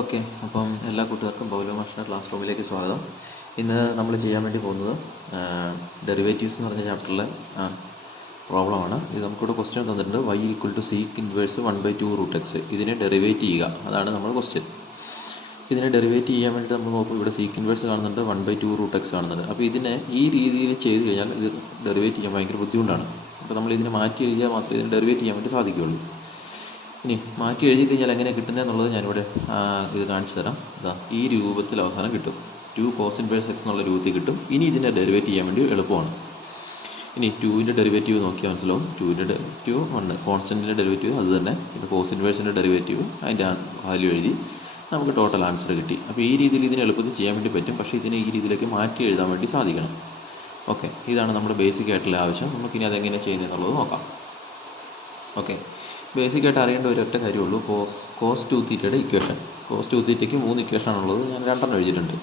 Okay, അപ്പം എല്ലാ കൂട്ടുകാർക്കും പൗലോ മാസ്റ്റർ ക്ലാസ് റൂമിലേക്ക് സ്വാഗതം. ഇന്ന് നമ്മൾ ചെയ്യാൻ വേണ്ടി പോകുന്നത് ഡെറിവേറ്റീവ്സ് എന്ന് പറഞ്ഞ ചാപ്റ്ററിലെ പ്രോബ്ലമാണ്. ഇത് നമുക്കിവിടെ ക്വസ്റ്റ്യൻ തന്നിട്ടുണ്ട്. y = sec inverse 1/2 √x. ഇതിനെ ഡെറിവേറ്റ് ചെയ്യുക, അതാണ് നമ്മൾ ക്വസ്റ്റ്യൻ. ഇതിനെ ഡെറിവേറ്റ് ചെയ്യാൻ വേണ്ടി നമ്മൾ നോക്കും. ഇവിടെ സീക്ക് ഇൻവേഴ്സ് കാണുന്നുണ്ട്, 1/2 √x കാണുന്നുണ്ട്. അപ്പോൾ ഇതിനെ ഈ രീതിയിൽ ചെയ്ത് കഴിഞ്ഞാൽ ഇത് ഡെറിവേറ്റ് ചെയ്യാൻ ഭയങ്കര ബുദ്ധിമുട്ടാണ്. അപ്പോൾ നമ്മൾ ഇതിനെ മാറ്റി എഴുതിയാൽ മാത്രമേ ഇതിനെ ഡെറിവേറ്റ് ചെയ്യാൻ വേണ്ടി സാധിക്കുകയുള്ളൂ. ഇനി മാറ്റി എഴുതി കഴിഞ്ഞാൽ എങ്ങനെ കിട്ടുന്നതെന്നുള്ളത് ഞാനിവിടെ ഇത് കാണിച്ചു തരാം. ഈ രൂപത്തിൽ അവസാനം കിട്ടും. 2 cos ഇൻവേഴ്സ് x എന്നുള്ള രൂപത്തിൽ കിട്ടും. ഇനി ഇതിനെ ഡെറിവേറ്റ് ചെയ്യാൻ വേണ്ടി എളുപ്പമാണ്. ഇനി 2ൻ്റെ ഡെറിവേറ്റീവ് നോക്കിയാൽ മനസ്സിലാവും. 2ൻ്റെ ഡെറിവേറ്റീവ് 1, കോൺസ്റ്റൻറ്റിൻ്റെ ഡെറിവേറ്റീവ് അത് തന്നെ. ഇത് കോസ് ഇൻവേഴ്സിൻ്റെ ഡെറിവേറ്റീവ്, അതിൻ്റെ വാല്യൂ എഴുതി നമുക്ക് ടോട്ടൽ ആൻസർ കിട്ടി. അപ്പോൾ ഈ രീതിയിൽ ഇതിന് എളുപ്പത്തിൽ ചെയ്യാൻ വേണ്ടി പറ്റും. പക്ഷേ ഇതിനെ ഈ രീതിയിലേക്ക് മാറ്റി എഴുതാൻ വേണ്ടി സാധിക്കണം. ഓക്കെ, ഇതാണ് നമ്മുടെ ബേസിക് ആയിട്ടുള്ള ആവശ്യം. നമുക്കിനി അതെങ്ങനെ ചെയ്യുന്നതെന്നുള്ളത് നോക്കാം. ഓക്കെ, ബേസിക്കായിട്ട് അറിയേണ്ട ഒരൊറ്റ കാര്യമുള്ളൂ. cos 2θയുടെ ഇക്വേഷൻ. cos 2θയ്ക്ക് 3 ഇക്വേഷനാണുള്ളത്. ഞാൻ 2 എഴുതിയിട്ടുണ്ട്.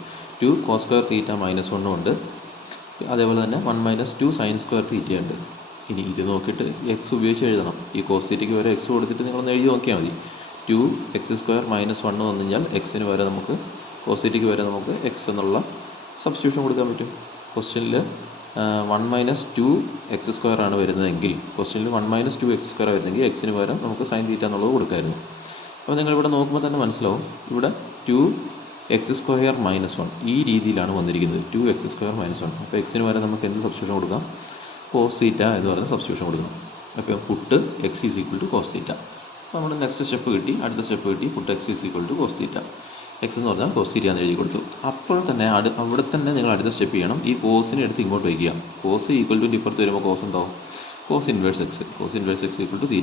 2 cos square θ - 1 ഉണ്ട്. അതേപോലെ തന്നെ 1 - 2 sin square θ ഉണ്ട്. ഇനി ഇത് നോക്കിയിട്ട് എക്സ് ഉപയോഗിച്ച് എഴുതണം. ഈ cos θയ്ക്ക് വരെ എക്സ് കൊടുത്തിട്ട് നിങ്ങളൊന്ന് എഴുതി നോക്കിയാൽ മതി. 2x² - 1 വന്നു കഴിഞ്ഞാൽ എക്സിന് വരെ നമുക്ക് cos θയ്ക്ക് വരെ നമുക്ക് എക്സ് എന്നുള്ള സബ്സ്റ്റിറ്റ്യൂഷൻ കൊടുക്കാൻ പറ്റും. ക്വസ്റ്റ്യനിൽ 1 - 2x² ആണ് വരുന്നതെങ്കിൽ, ക്വസ്റ്റ്യനിൽ 1 - 2x² വരുന്നെങ്കിൽ എക്സിന് പകരം നമുക്ക് sin θ എന്നുള്ളത് കൊടുക്കായിരുന്നു. അപ്പോൾ നിങ്ങളിവിടെ നോക്കുമ്പോൾ തന്നെ മനസ്സിലാവും. ഇവിടെ 2x² - 1 ഈ രീതിയിലാണ് വന്നിരിക്കുന്നത്. 2x² - 1. അപ്പോൾ എക്സിന് പകരം നമുക്ക് എന്ത് സബ്സ്റ്റിറ്റ്യൂഷൻ കൊടുക്കാം? cos θ എന്ന് പറയുന്ന സബ്സ്റ്റിറ്റ്യൂഷൻ കൊടുക്കണം. അപ്പോൾ പുട്ട് x = cos θ. നമ്മുടെ നെക്സ്റ്റ് സ്റ്റെപ്പ് കിട്ടി, അടുത്ത സ്റ്റെപ്പ് കിട്ടി. Puttu x = cos θ. എക്സ് എന്ന് പറഞ്ഞാൽ cos θ എന്ന് എഴുതി കൊടുത്തു. അപ്പോൾ തന്നെ അവിടെ തന്നെ നിങ്ങൾ അടുത്ത സ്റ്റെപ്പ് ചെയ്യണം. ഈ കോസിനെ എടുത്ത് ഇങ്ങോട്ട് വയ്ക്കുക. കോസ് = ഇപ്പുറത്ത് വരുമ്പോൾ കോസ് ഉണ്ടാവും. cos inverse x = θ.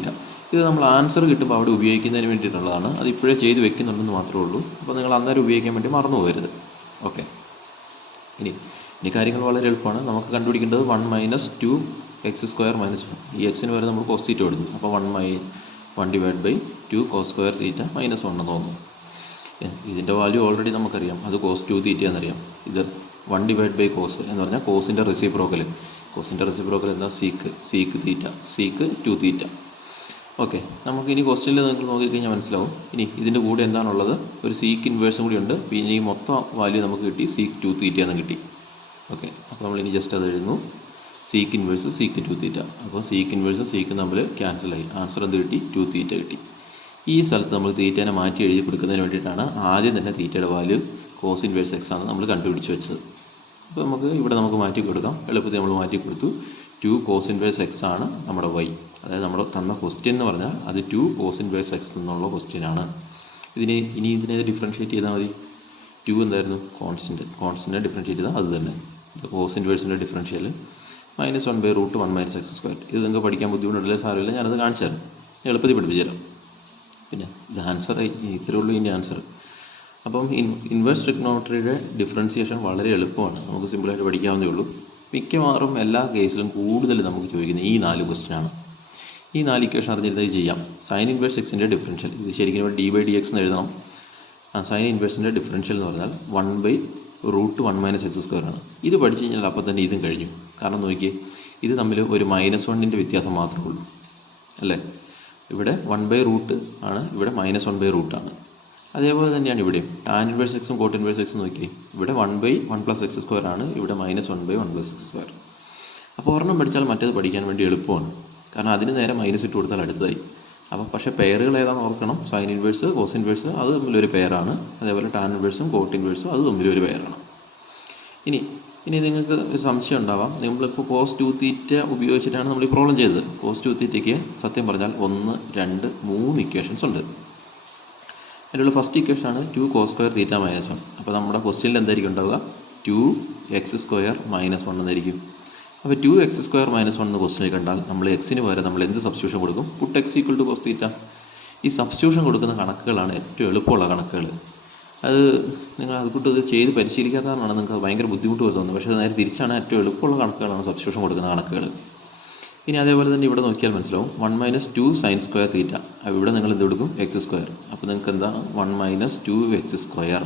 ഇത് നമ്മൾ ആൻസർ കിട്ടുമ്പോൾ അവിടെ ഉപയോഗിക്കുന്നതിന് വേണ്ടിയിട്ടുള്ളതാണ്. അത് ഇപ്പോഴേ ചെയ്ത് വെക്കുന്നുണ്ടെന്ന് മാത്രമേ ഉള്ളൂ. അപ്പോൾ നിങ്ങൾ അന്നേരം ഉപയോഗിക്കാൻ വേണ്ടി മറന്നു പോകരുത്. ഓക്കെ, ഇനി കാര്യങ്ങൾ വളരെ എളുപ്പമാണ്. നമുക്ക് കണ്ടുപിടിക്കേണ്ടത് 1 - 2x² - 1. ഈ എക്സിന് വരെ നമ്മൾ cos θ കൊടുത്തു. അപ്പോൾ 1/2 cos square θ - 1 എന്ന് തോന്നും. ഇതിൻ്റെ വാല്യൂ ഓൾറെഡി നമുക്കറിയാം. അത് cos 2θ എന്നറിയാം. ഇത് 1/2 cos എന്ന് പറഞ്ഞാൽ കോസിൻ്റെ റെസിപ്രോക്കൽ. കോസിൻ്റെ റെസിപ്രോക്കൽ എന്താ? Sec θ, sec 2θ. ഓക്കെ, നമുക്കിനി ക്വസ്റ്റ്യനിൽ നിങ്ങൾ നോക്കിക്കഴിഞ്ഞാൽ മനസ്സിലാവും. ഇനി ഇതിൻ്റെ കൂടെ എന്താണുള്ളത്? ഒരു സീക്ക് ഇൻവേഴ്സും കൂടി ഉണ്ട്. പിന്നെ ഈ മൊത്തം വാല്യൂ നമുക്ക് കിട്ടി സീക്ക് 2θ എന്ന് കിട്ടി. ഓക്കെ, അപ്പോൾ നമ്മളിനി ജസ്റ്റ് അത് എഴുതുന്നു. Sec inverse sec 2θ. അപ്പോൾ സീക്ക് ഇൻവേഴ്സും സീക്കും തമ്മിൽ ക്യാൻസലായി. ആൻസർ എന്ത് കിട്ടി? 2θ കിട്ടി. ഈ സ്ഥലത്ത് നമ്മൾ തീറ്റേനെ മാറ്റി എഴുതി കൊടുക്കുന്നതിന് വേണ്ടിയിട്ടാണ് ആദ്യം തന്നെ തീറ്റയുടെ വാല്യൂ cos ഇൻവേഴ്സ് x ആണ് നമ്മൾ കണ്ടുപിടിച്ച് വെച്ചത്. അപ്പോൾ ഇവിടെ നമുക്ക് മാറ്റി കൊടുക്കാം. എളുപ്പത്തിൽ നമ്മൾ മാറ്റി കൊടുത്തു. 2 cos ഇൻവേഴ്സ് x ആണ് നമ്മുടെ y. അതായത് നമ്മൾ തന്ന ക്വസ്റ്റ്യൻ എന്ന് പറഞ്ഞാൽ അത് 2 cos ഇൻവേഴ്സ് x എന്നുള്ള ക്വസ്റ്റ്യനാണ്. ഇതിനെ ഡിഫറൻഷ്യേറ്റ് ചെയ്താൽ മതി. 2 എന്തായിരുന്നു? കോൺസ്റ്റൻറ്റ് ഡിഫറൻഷ്യേറ്റ് ചെയ്താൽ അത് തന്നെ cos ഇൻവേഴ്സിൻ്റെ ഡിഫറൻഷ്യൽ -1/√1 - x². ഇത് നിങ്ങൾക്ക് പഠിക്കാൻ ബുദ്ധിമുട്ടുണ്ടല്ലേ? സാരമില്ല, ഞാനത് കാണിച്ചു തരാം. എളുപ്പത്തിൽ പഠിപ്പിച്ചു തരാം. പിന്നെ ഇത് ആൻസർ ഇത്രയേ ഉള്ളൂ. ഇതിൻ്റെ ആൻസർ. അപ്പം ഇൻവേഴ്സ് ട്രിഗ്നോമെട്രിയുടെ ഡിഫറൻസിയേഷൻ വളരെ എളുപ്പമാണ്. നമുക്ക് സിമ്പിളായിട്ട് പഠിക്കാവുന്നേ ഉള്ളൂ. മിക്കവാറും എല്ലാ കേസിലും കൂടുതൽ നമുക്ക് ചോദിക്കുന്നത് ഈ 4 ക്വസ്റ്റ്യനാണ്. ഈ 4 ഇക്വേഷൻ അറിഞ്ഞിരുന്നത് ചെയ്യാം. സൈൻ ഇൻവേഴ്സ് എക്സിൻ്റെ ഡിഫറൻഷ്യൽ, ഇത് ശരിക്കും ഇവിടെ d/dx എന്ന് എഴുതണം. സൈൻ ഇൻവേഴ്സിൻ്റെ ഡിഫറൻഷ്യൽ എന്ന് പറഞ്ഞാൽ 1/√1 - x² ആണ്. ഇത് പഠിച്ചു കഴിഞ്ഞാൽ അപ്പോൾ തന്നെ ഇതും കഴിഞ്ഞു. കാരണം നോക്കിയേ, ഇത് തമ്മിൽ ഒരു -1ൻ്റെ വ്യത്യാസം മാത്രമേ ഉള്ളൂ അല്ലേ? ഇവിടെ 1/√ ആണ്, ഇവിടെ -1/√ ആണ്. അതേപോലെ തന്നെയാണ് ഇവിടെയും. ടാൻ ഇൻവേഴ്സ് എക്സും കോട്ട് ഇൻവേഴ്സ് എക്സും നോക്കിയേ, ഇവിടെ 1/1 + x² ആണ്, ഇവിടെ -1/1 + x². അപ്പോൾ ഒരെണ്ണം പഠിച്ചാൽ മറ്റേത് പഠിക്കാൻ വേണ്ടി എളുപ്പമാണ്. കാരണം അതിന് നേരെ മൈനസ് ഇട്ട് കൊടുത്താൽ അടുത്തതായി. അപ്പോൾ പക്ഷേ പെയറുകൾ ഏതാണെന്ന് ഓർക്കണം. സൈൻ ഇൻവേഴ്സ് കോസ് ഇൻവേഴ്സ് അത് തമ്മിലൊരു പെയറാണ്. അതേപോലെ ടാൻ ഇൻവേഴ്സും കോട്ട് ഇൻവേഴ്സും അത് തമ്മിലൊരു പെയറാണ്. ഇനി നിങ്ങൾക്ക് ഒരു സംശയം ഉണ്ടാവാം. നമ്മളിപ്പോൾ cos 2θ ഉപയോഗിച്ചിട്ടാണ് നമ്മൾ ഈ പ്രോബ്ലം ചെയ്തത്. cos 2θയ്ക്ക് സത്യം പറഞ്ഞാൽ 1, 2, 3 ഇക്വേഷൻസ് ഉണ്ട്. അതിലുള്ള ഫസ്റ്റ് ഇക്വേഷനാണ് 2 cos square θ - 1. അപ്പോൾ നമ്മുടെ ക്വസ്റ്റ്യനിൽ എന്തായിരിക്കും ഉണ്ടാവുക? 2x² - 1 എന്നായിരിക്കും. അപ്പോൾ 2x² - 1 എന്ന് ക്വസ്റ്റ്യനിൽ കണ്ടാൽ നമ്മൾ എക്സിന് പകരം നമ്മൾ എന്ത് സബ്സ്റ്റിറ്റ്യൂഷൻ കൊടുക്കും? Puttu x = cos θ. ഈ സബ്സ്റ്റിറ്റ്യൂഷൻ കൊടുക്കുന്ന കണക്കുകളാണ് ഏറ്റവും എളുപ്പമുള്ള കണക്കുകൾ. അത് നിങ്ങൾ അതുകൂട്ട് ഇത് ചെയ്ത് പരിശീലിക്കാത്തതാണ് നിങ്ങൾക്ക് ഭയങ്കര ബുദ്ധിമുട്ട് വരുന്നത്. പക്ഷേ അത് നേരെ തിരിച്ചാണ്. ഏറ്റവും എളുപ്പമുള്ള കണക്കുകളാണ് സബ്സ്റ്റിറ്റ്യൂഷൻ കൊടുക്കുന്ന കണക്കുകൾ. ഇനി അതേപോലെ തന്നെ ഇവിടെ നോക്കിയാൽ മനസ്സിലാവും. 1 - 2 sin square θ. അപ്പോൾ ഇവിടെ നിങ്ങൾ എന്ത് കൊടുക്കും? x². അപ്പോൾ നിങ്ങൾക്ക് എന്താണ്? 1 - 2x².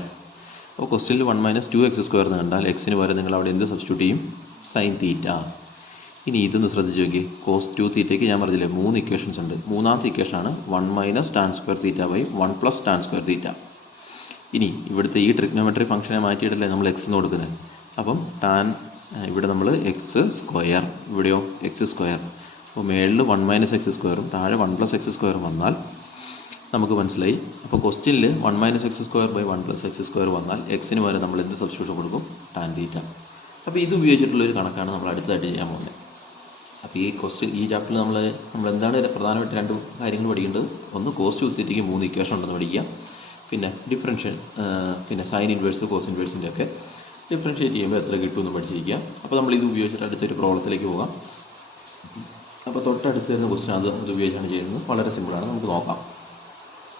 അപ്പോൾ ക്വസ്റ്റ്യനിൽ 1 - 2x² എന്ന് കണ്ടാൽ എക്സിന് പകരം നിങ്ങൾ അവിടെ എന്ത് സബ്സ്റ്റിറ്റ്യൂട്ട് ചെയ്യും? sin θ. ഇനി ഇതൊന്ന് ശ്രദ്ധിച്ച് നോക്കി. cos 2θയ്ക്ക് ഞാൻ പറഞ്ഞില്ലേ 3 ഇക്വേഷൻസ് ഉണ്ട്. മൂന്നാമത്തെ ഇക്വേഷനാണ് 1 - tan square θ/1 + tan square θ. ഇനി ഇവിടുത്തെ ഈ ട്രിഗ്നോമെട്രി ഫംഗ്ഷനെ മാറ്റിയിട്ടല്ലേ നമ്മൾ എക്സ് എന്ന് കൊടുക്കുന്നത്. അപ്പം ടാൻ ഇവിടെ നമ്മൾ എക്സ് സ്ക്വയർ, ഇവിടെയോ എക്സ് സ്ക്വയർ. അപ്പോൾ മേളിൽ 1 - x² താഴെ 1 + x² വന്നാൽ നമുക്ക് മനസ്സിലായി. അപ്പോൾ ക്വസ്റ്റ്യനിൽ 1 - x² / 1 + x² വന്നാൽ എക്സിന് വരെ നമ്മൾ എന്ത് സബ്സ്റ്റിറ്റ്യൂഷൻ കൊടുക്കും? Tan theta. അപ്പോൾ ഇത് ഉപയോഗിച്ചിട്ടുള്ളൊരു കണക്കാണ് നമ്മൾ അടുത്തതായിട്ട് ചെയ്യാൻ പോകുന്നത്. അപ്പോൾ ഈ ചാപ്റ്ററിൽ നമ്മൾ എന്താണ് പ്രധാനമായിട്ട് 2 കാര്യങ്ങൾ പഠിക്കേണ്ടത്. ഒന്ന് cos തീറ്റയ്ക്ക് 3 ഇക്വേഷൻ ഉണ്ടെന്ന് പഠിക്കുക. പിന്നെ ഡിഫറൻഷ്യൽ, പിന്നെ സൈൻ ഇൻവേഴ്സ് കോസ് ഇൻവേഴ്സിൻ്റെ ഒക്കെ ഡിഫറൻഷ്യേറ്റ് ചെയ്യുമ്പോൾ എത്ര കിട്ടുമെന്ന് പഠിച്ചിരിക്കുക. അപ്പോൾ നമ്മൾ ഇത് ഉപയോഗിച്ചിട്ട് അടുത്തൊരു പ്രോബ്ലത്തിലേക്ക് പോകാം. അപ്പോൾ തൊട്ടടുത്ത് വരുന്ന ക്വസ്റ്റ്യൻ അത് ഉപയോഗിച്ചാണ് ചെയ്യുന്നത്. വളരെ സിമ്പിളാണ്, നമുക്ക് നോക്കാം.